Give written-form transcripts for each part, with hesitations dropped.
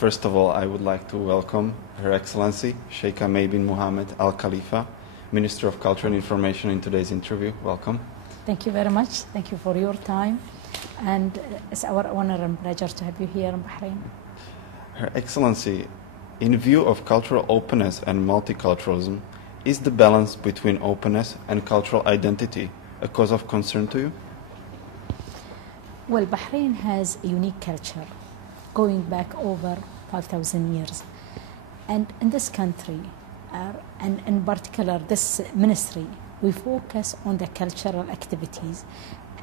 First of all, I would like to welcome Her Excellency, Sheikha bint Mohammed Al Khalifa, Minister of Culture and Information in today's interview. Welcome. Thank you very much. Thank you for your time. And it's our honor and pleasure to have you here in Bahrain. Her Excellency, in view of cultural openness and multiculturalism, is the balance between openness and cultural identity a cause of concern to you? Well, Bahrain has a unique culture going back over 5,000 years. And in this country, and in particular this ministry, we focus on the cultural activities,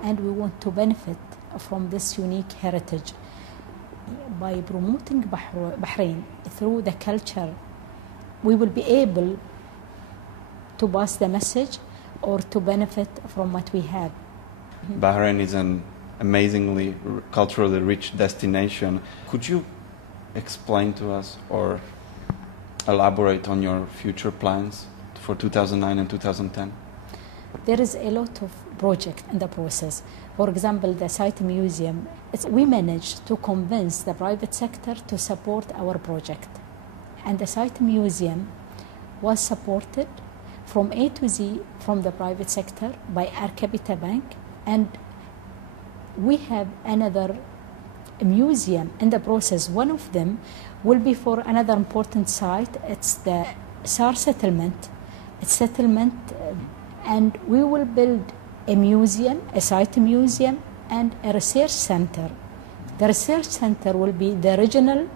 and we want to benefit from this unique heritage. By promoting Bahrain through the culture, we will be able to pass the message or to benefit from what we have. Bahrain is an amazingly culturally rich destination. Could you explain to us or elaborate on your future plans for 2009 and 2010? There is a lot of projects in the process. For example, the site museum, we managed to convince the private sector to support our project. And the site museum was supported from A to Z from the private sector by Arcapita Bank, and we have another museum in the process. One of them will be for another important site. It's the SAR settlement. It's settlement, and we will build a museum, a site museum, and a research center. The research center will be the regional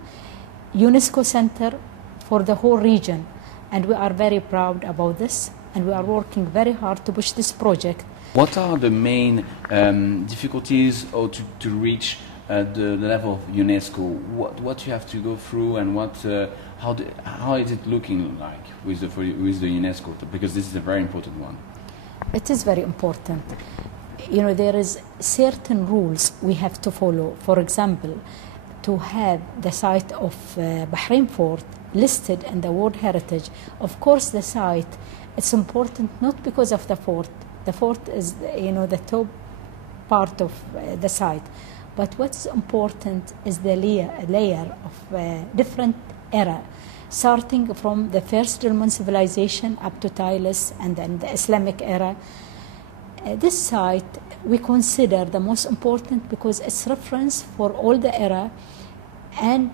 UNESCO center for the whole region, and we are very proud about this, and we are working very hard to push this project. What are the main difficulties or to reach the level of UNESCO? What you have to go through, and how is it looking like with the UNESCO? Because this is a very important one. It is very important. You know, there is certain rules we have to follow. For example, to have the site of Bahrain Fort listed in the World Heritage. Of course, the site, it's important not because of the fort. The fort is, you know, the top part of the site. But what's important is the layer of different era, starting from the first Roman civilization up to Tilis and then the Islamic era. This site we consider the most important because it's reference for all the era, and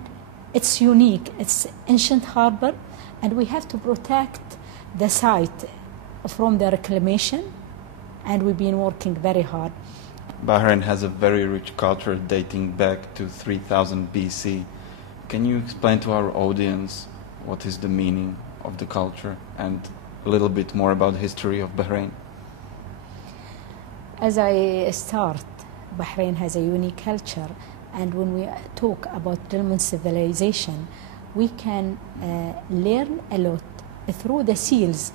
it's unique. It's ancient harbor, and we have to protect the site from the reclamation, and we've been working very hard. Bahrain has a very rich culture dating back to 3000 BC. Can you explain to our audience what is the meaning of the culture and a little bit more about the history of Bahrain? As I start, Bahrain has a unique culture, and when we talk about Roman civilization, we can learn a lot through the seals.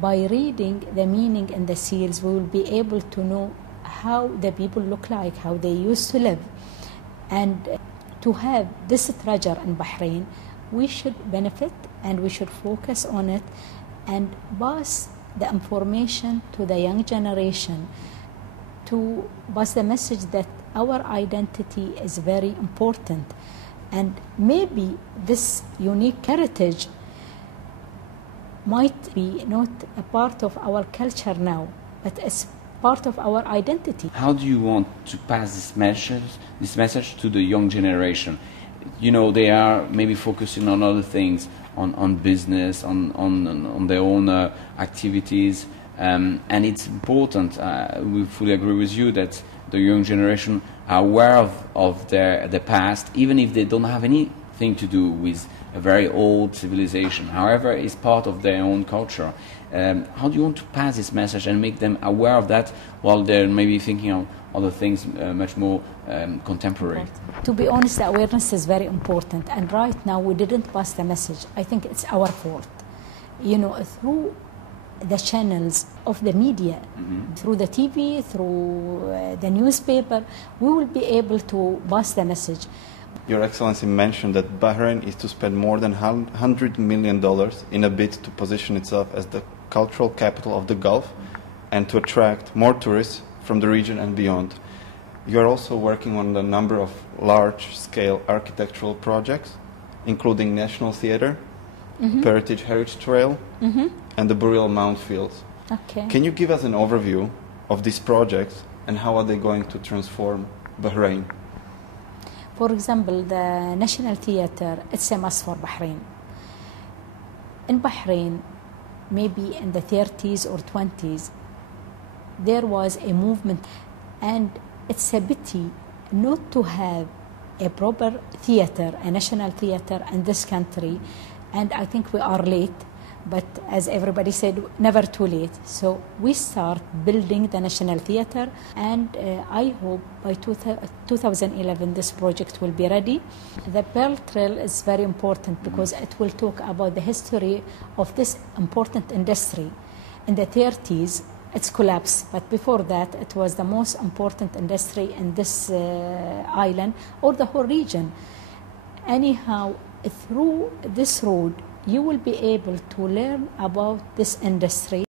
By reading the meaning in the seals, we will be able to know how the people look like, how they used to live. And to have this treasure in Bahrain, we should benefit and we should focus on it and pass the information to the young generation, to pass the message that our identity is very important. And maybe this unique heritage might be not a part of our culture now, but it's part of our identity. How do you want to pass this message to the young generation? You know, they are maybe focusing on other things, on business, on their own activities, and it's important. We fully agree with you that the young generation are aware of their past, even if they don't have anything to do with a very old civilization. However, it's part of their own culture. How do you want to pass this message and make them aware of that while they're maybe thinking of other things much more contemporary? To be honest, the awareness is very important, and right now we didn't pass the message. I think it's our fault. You know, through the channels of the media, through the TV, through the newspaper, we will be able to pass the message. Your Excellency mentioned that Bahrain is to spend more than $100 million in a bid to position itself as the cultural capital of the Gulf and to attract more tourists from the region and beyond. you are also working on a number of large-scale architectural projects, including National Theatre, Heritage Trail, and the Burial Mound Fields. Okay. Can you give us an overview of these projects and how are they going to transform Bahrain? For example, the National Theatre, it's a must for Bahrain. In Bahrain, maybe in the 30s or 20s, there was a movement, and it's a pity not to have a proper theatre, a national theatre in this country, and I think we are late, but as everybody said, never too late. So we start building the National Theatre, and I hope by 2011 this project will be ready. The Pearl Trail is very important because it will talk about the history of this important industry. In the 30s, it's collapsed, but before that, it was the most important industry in this island or the whole region. Anyhow, through this road, you will be able to learn about this industry.